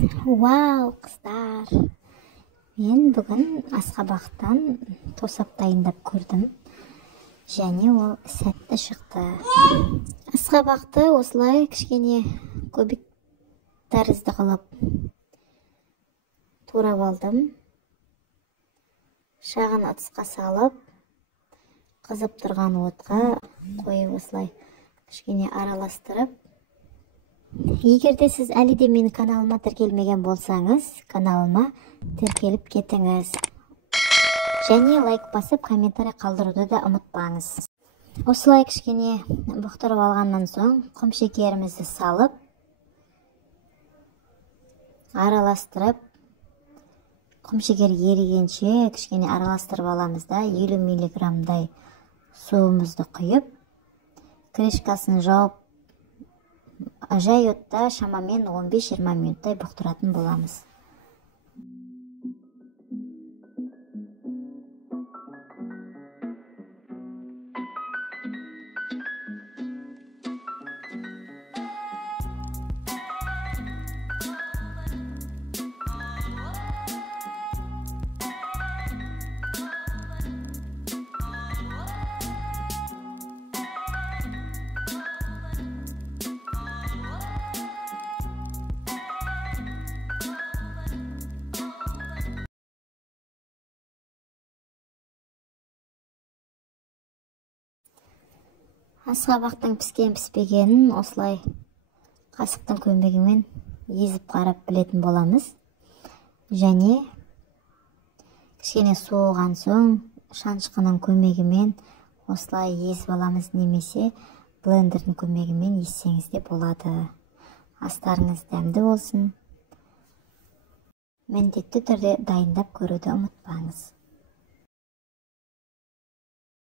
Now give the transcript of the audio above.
Вау, қыздар! Мен бүгін асқабақтан тосап дайындап көрдім. Және ол сәтті шықты. Асқабақты осылай кішкене көбік тәрізді қылып турап алдым. Шағын ыдысқа салып, қызып тұрған отқа қойып осылай кішкене араластырып. Егер де сіз әлі де менің каналыма тіркелмеген болсаңыз, каналыма тіркеліп кетіңіз. Және лайк басып, комментарий қалдыруды да ұмытпаңыз. Осылай кішкене бұқтырып алғаннан соң, құмшекерімізді салып, араластырып, құмшекер ерігенше кішкене араластырып аламыз да, 50 миллиграммдай суымызды құйып, крышкасын жауып, жай отта шамамен 15-20 минуттай бұқтыратын боламыз. Асқабақтың піскен-піспегенін осылай қасықтың көмегімен езіп қарап білетін боламыз. Және кішкене суыған соң шанышқының көмегімен осылай езіп аламыз, немесе блендердің көмегімен ессеңіз де болады. Астарыңыз дәмді болсын. Міндетті түрде дайындап көруді ұмытпаңыз.